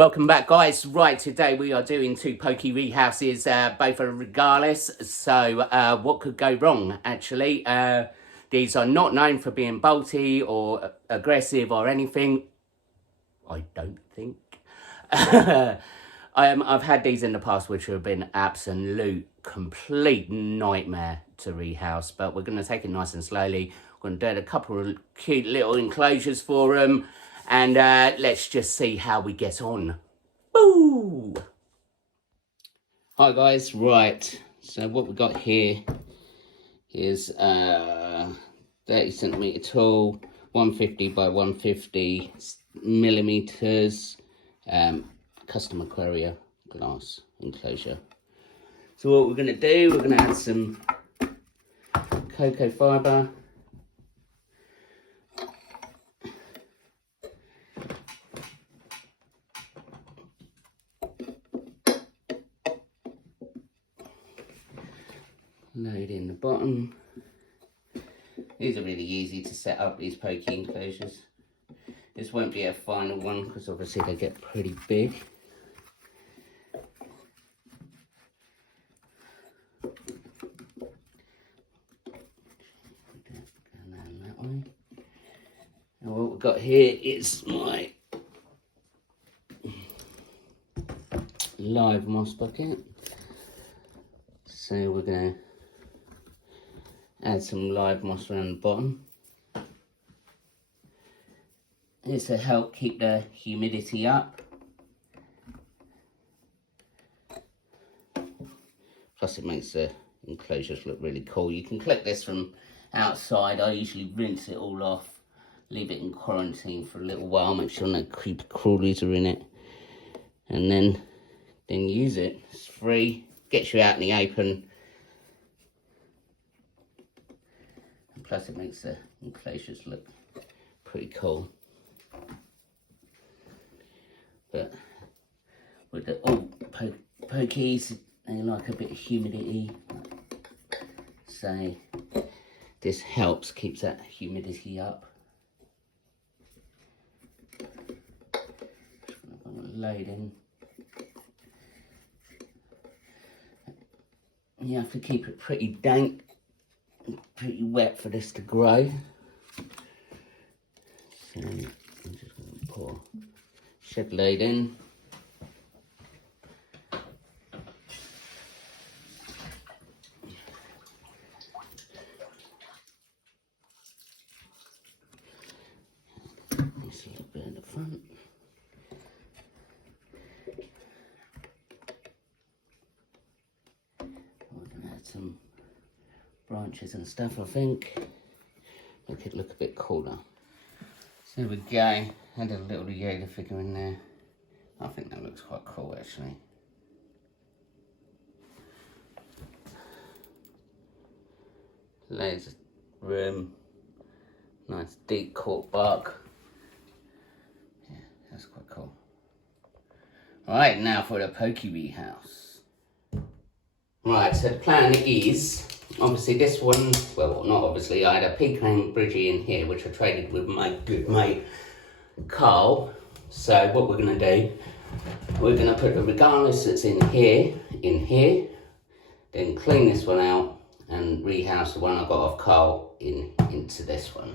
Welcome back, guys. Right, today we are doing two Pokie rehouses, both are regalis. So what could go wrong, actually? These are not known for being bolty or aggressive or anything. I don't think. I've had these in the past which have been absolute, complete nightmare to rehouse. But we're going to take it nice and slowly. We're going to do a couple of cute little enclosures for them. And let's just see how we get on. Boo! Hi guys, right. So what we've got here is 30 centimetre tall, 150 by 150 millimetres, custom aquaria glass enclosure. So what we're going to do, we're going to add some cocoa fibre. Load in the bottom. These are really easy to set up, these Pokie enclosures. This won't be a final one because obviously they get pretty big. That way. And what we've got here is my live moss bucket. So we're going to add some live moss around the bottom. This will help keep the humidity up. Plus it makes the enclosures look really cool. You can collect this from outside. I usually rinse it all off, leave it in quarantine for a little while, make sure no creepy crawlies are in it, and then use it. It's free, gets you out in the open. Plus it makes the enclosures look pretty cool. But with the Pokies, they like a bit of humidity. So this helps, keeps that humidity up. I'm going to load in. You have to keep it pretty dank, pretty wet for this to grow. So I'm just going to pour shed load in. Just a little bit in the front. We're going to add some branches and stuff, I think. Make it look a bit cooler. So there we go. Add a little Yoda figure in there. I think that looks quite cool, actually. Loads of room. Nice deep cork bark. Yeah, that's quite cool. Alright, now for the Pokie house. Right, so the plan is, obviously this one, well, not obviously, I had a pecan bridgie in here, which I traded with my good mate, Carl. So what we're going to do, we're going to put the regalis that's in here, then clean this one out and rehouse the one I got off Carl into this one.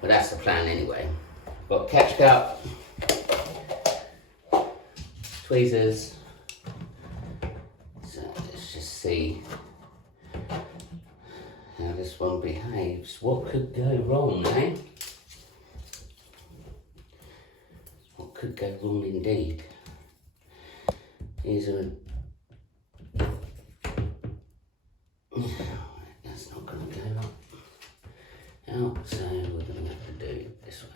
But that's the plan anyway. Got catch cup, tweezers. So let's just see how this one behaves. What could go wrong, eh? What could go wrong indeed? These are... That's not going to go out, so we're going to have to do it this way.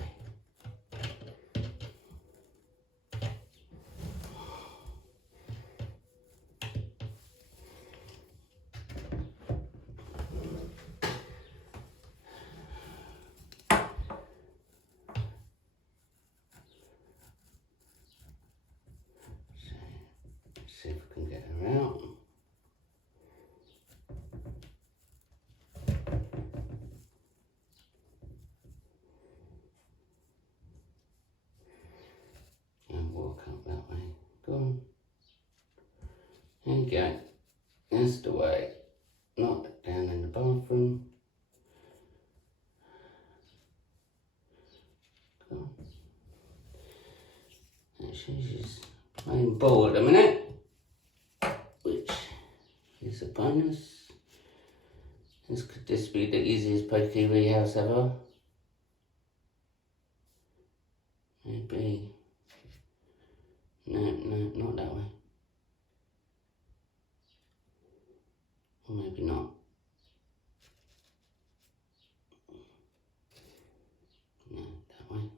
See if we you go. That's the way. Not down in the bathroom. Cool. She's playing ball at the minute, which is a bonus. Could this be the easiest Pokie rehouse ever? Maybe. No, not that way. Or maybe not. No, that way.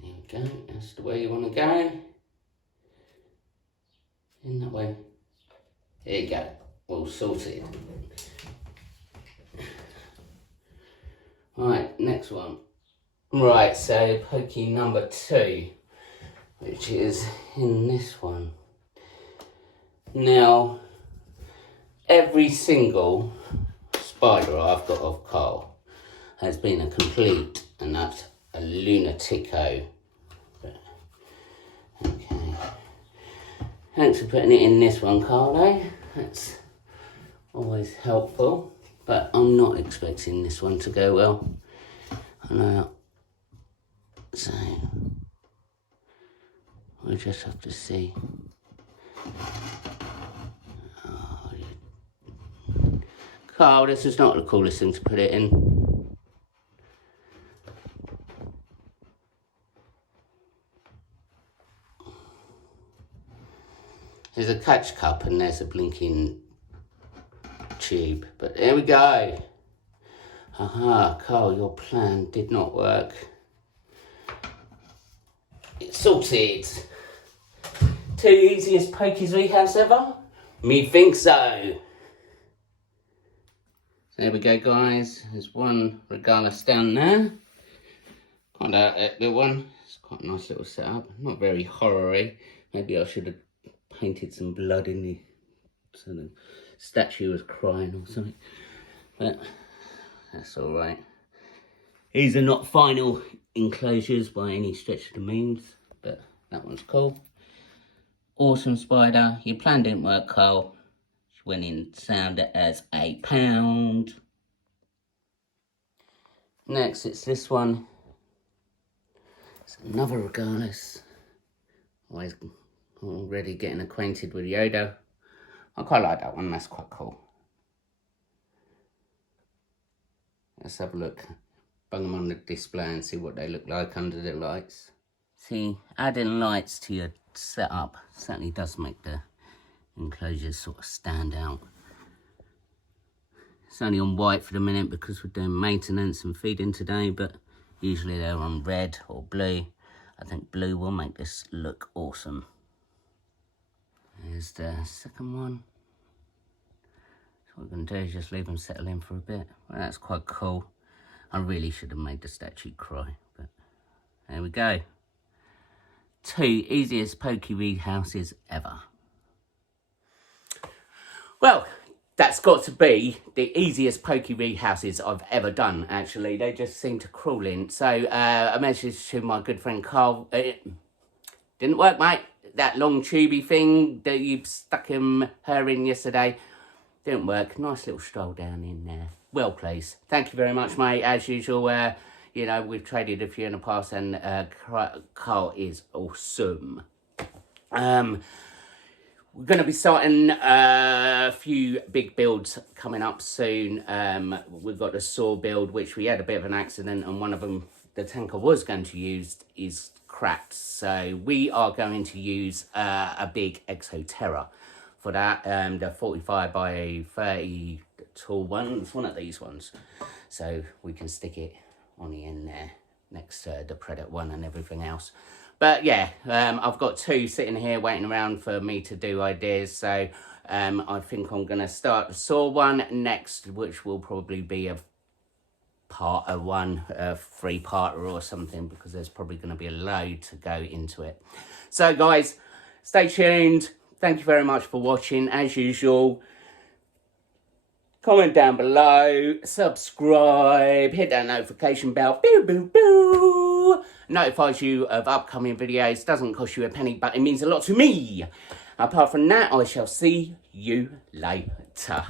There we go, that's the way you want to go. In that way. There you go, all sorted. Right, next one. Right, so Pokie number 2, which is in this one. Now, every single spider I've got of Carl has been a complete and utter lunatico. Okay. Thanks for putting it in this one, Carlo. That's always helpful. But I'm not expecting this one to go well. I know. So, we'll just have to see. Oh, Carl, this is not the coolest thing to put it in. There's a catch cup and there's a blinking tube, but there we go. Aha, Carl, your plan did not work. It's sorted. 2 easiest Pokies rehouse ever? Me think so. There we go, guys. There's one regalis down there. Quite a little one. It's quite a nice little setup. Not very horror-y. Maybe I should have painted some blood in the so the statue was crying or something. But that's all right. These are not final enclosures by any stretch of the means, but that one's cool. Awesome spider. Your plan didn't work, Carl. She went in sound as £8. Next, it's this one. It's another regalis. Already getting acquainted with Yoda. I quite like that one. That's quite cool. Let's have a look. Bung them on the display and see what they look like under the lights. See, adding lights to your setup certainly does make the enclosures sort of stand out. It's only on white for the minute because we're doing maintenance and feeding today, but usually they're on red or blue. I think blue will make this look awesome. There's the second one. So what we're going to do is just leave them settle in for a bit. Well, that's quite cool. I really should have made the statue cry, but there we go. 2 easiest Pokie rehouses ever. Well, that's got to be the easiest Pokie rehouses I've ever done, actually. They just seem to crawl in. So I messaged to my good friend Carl. It didn't work, mate. That long tubey thing that you stuck her in yesterday didn't work. Nice little stroll down in there. Well pleased. Thank you very much, mate. As usual, you know, we've traded a few in the past, and Carl is awesome. We're going to be starting a few big builds coming up soon. We've got the saw build, which we had a bit of an accident, and one of them, the tank I was going to use, is cracked. So we are going to use a big Exoterra for that. The 45 by 30 tall one. It's one of these ones. So we can stick it on the end there next to the Predator one and everything else. But yeah, I've got 2 sitting here waiting around for me to do ideas. So I think I'm going to start the saw one next, which will probably be a part of one, a 3-parter or something, because there's probably going to be a load to go into it. So guys, stay tuned. Thank you very much for watching. As usual, comment down below, subscribe, hit that notification bell, boo boo boo. bell, notifies you of upcoming videos, doesn't cost you a penny, but it means a lot to me. Apart from that, I shall see you later.